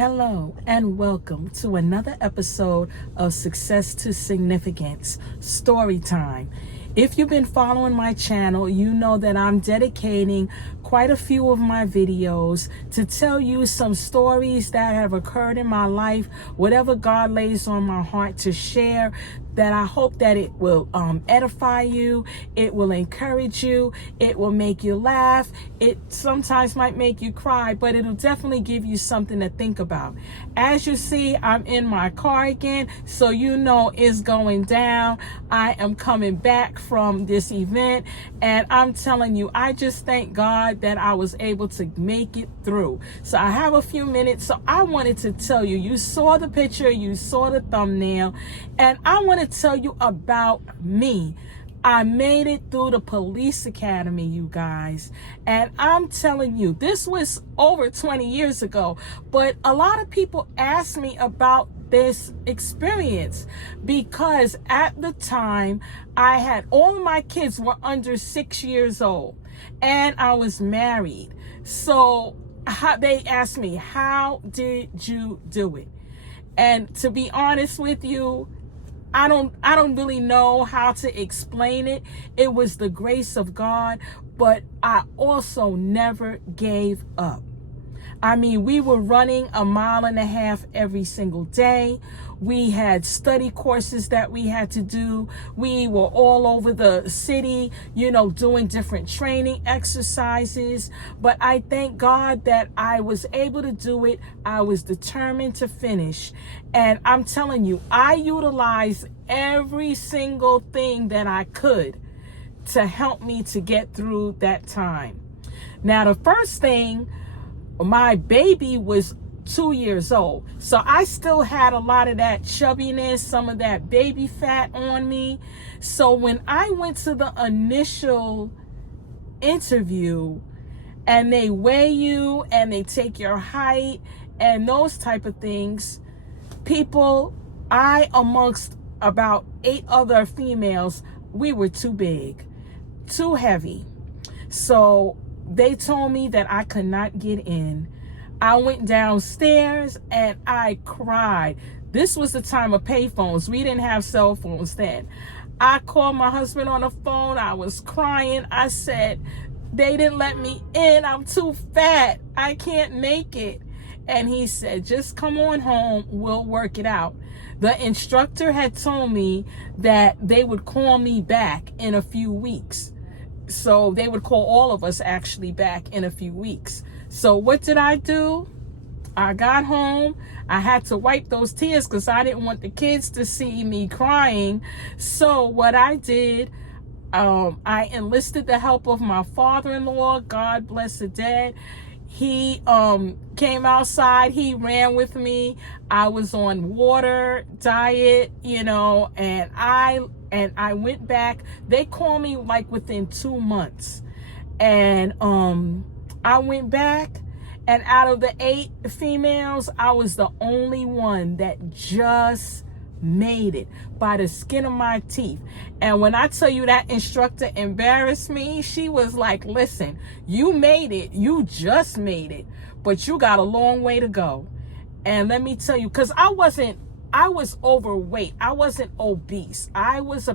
Hello and welcome to another episode of Success to Significance Story Time. If you've been following my channel, you know that I'm dedicating quite a few of my videos to tell you some stories that have occurred in my life, whatever God lays on my heart to share, that I hope that it will edify you, it will encourage you, it will make you laugh, it sometimes might make you cry, but it'll definitely give you something to think about. As you see, I'm in my car again, so you know it's going down. I am coming back from this event, and I'm telling you, I just thank God that I was able to make it through. So I have a few minutes, so I wanted to tell you, you saw the picture, you saw the thumbnail, and I want to tell you about me. I made it through the police academy, you guys, and I'm telling you, this was over 20 years ago, but a lot of people ask me about this experience because at the time I had all of my kids were under 6 years old and I was married. So they asked me, how did you do it? And to be honest with you, I don't really know how to explain it. It was the grace of God, but I also never gave up. I mean, we were running 1.5 miles every single day. We had study courses that we had to do. We were all over the city, doing different training exercises. But I thank God that I was able to do it. I was determined to finish. And I'm telling you, I utilized every single thing that I could to help me to get through that time. Now, the first thing, my baby was 2 years old. So I still had a lot of that chubbiness, some of that baby fat on me. So when I went to the initial interview and they weigh you and they take your height and those type of things, I amongst about 8 other females, we were too big, too heavy. So they told me that I could not get in. I went downstairs and I cried. This was the time of payphones. We didn't have cell phones then. I called my husband on the phone. I was crying. I said, they didn't let me in. I'm too fat. I can't make it. And he said, just come on home. We'll work it out. The instructor had told me that they would call me back in a few weeks. So they would call all of us actually back in a few weeks. So what did I do? I got home. I had to wipe those tears because I didn't want the kids to see me crying. So what I did, I enlisted the help of my father-in-law. God bless the dead. He came outside. He ran with me. I was on water diet, and I went back. They called me like within 2 months. And I went back, and out of the 8 females, I was the only one that just made it by the skin of my teeth. And when I tell you that instructor embarrassed me, she was like, listen, you made it. You just made it, but you got a long way to go. And let me tell you, because I was overweight. I wasn't obese. I was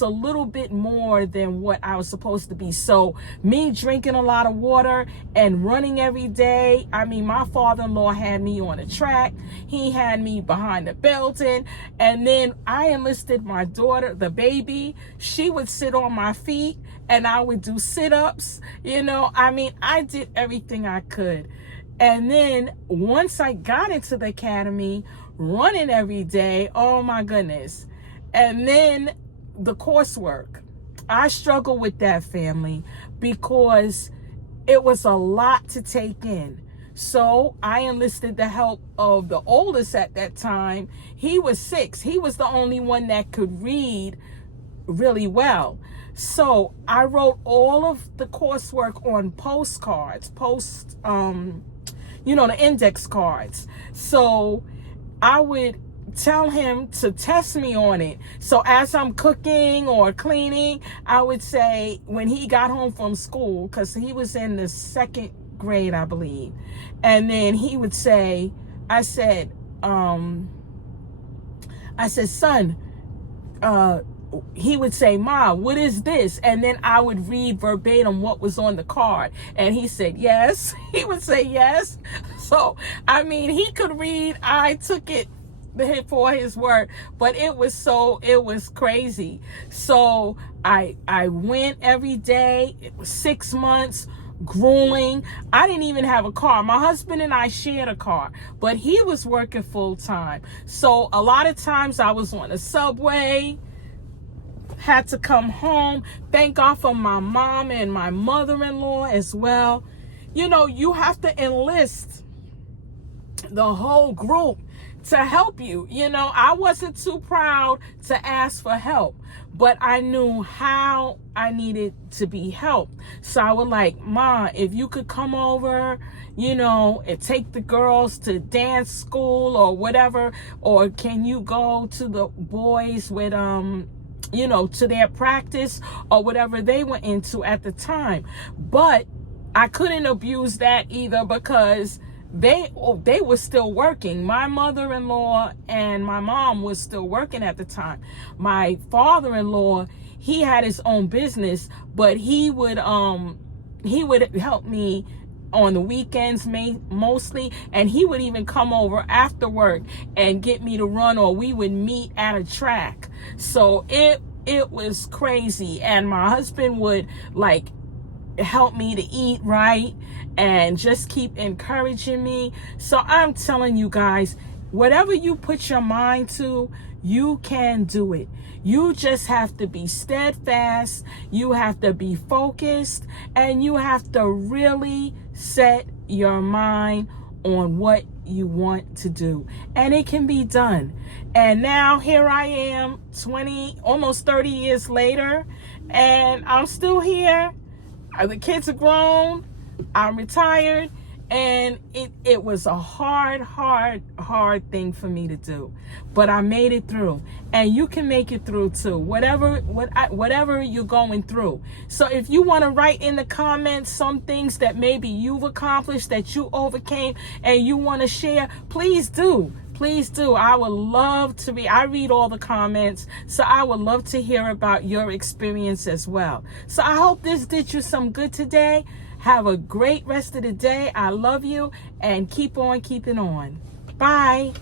a little bit more than what I was supposed to be. So me drinking a lot of water and running every day. I mean, my father-in-law had me on a track. He had me behind the building. And then I enlisted my daughter, the baby. She would sit on my feet and I would do sit-ups. I did everything I could. And then once I got into the academy, running every day, oh my goodness. And then the coursework, I struggle with that, family, because it was a lot to take in. So I enlisted the help of the oldest at that time. He was 6. He was the only one that could read really well. So I wrote all of the coursework on postcards, the index cards. So I would tell him to test me on it. So as I'm cooking or cleaning, I would say when he got home from school, because he was in the 2nd grade, I believe. And then he would say, I said, son, he would say, Ma, what is this? And then I would read verbatim what was on the card. And he said, yes. He would say, yes. So, I mean, he could read. I took it for his word, but it was crazy. So I went every day. It was 6 months, grueling. I didn't even have a car. My husband and I shared a car, but he was working full time. So a lot of times I was on the subway, had to come home. Thank God for my mom and my mother-in-law as well. You know, you have to enlist the whole group to help you. You know, I wasn't too proud to ask for help, but I knew how I needed to be helped. So I would like, Ma, if you could come over, you know, and take the girls to dance school or whatever, or can you go to the boys with, you know, to their practice or whatever they were into at the time. But I couldn't abuse that either, because they were still working. My mother-in-law and my mom was still working at the time. My father-in-law, he had his own business, but he would help me on the weekends mostly, and he would even come over after work and get me to run, or we would meet at a track. So it was crazy. And my husband would like help me to eat right and just keep encouraging me. So I'm telling you guys, whatever you put your mind to, you can do it. You just have to be steadfast, you have to be focused, and you have to really set your mind on what you want to do, and it can be done. And now here I am, 20, almost 30 years later, and I'm still here. The kids are grown, I'm retired, and it was a hard thing for me to do, but I made it through. And you can make it through too, whatever you're going through. So if you want to write in the comments some things that maybe you've accomplished, that you overcame, and you want to share, please do. Please do. I would love to I read all the comments, so I would love to hear about your experience as well. So I hope this did you some good today. Have a great rest of the day. I love you, and keep on keeping on. Bye.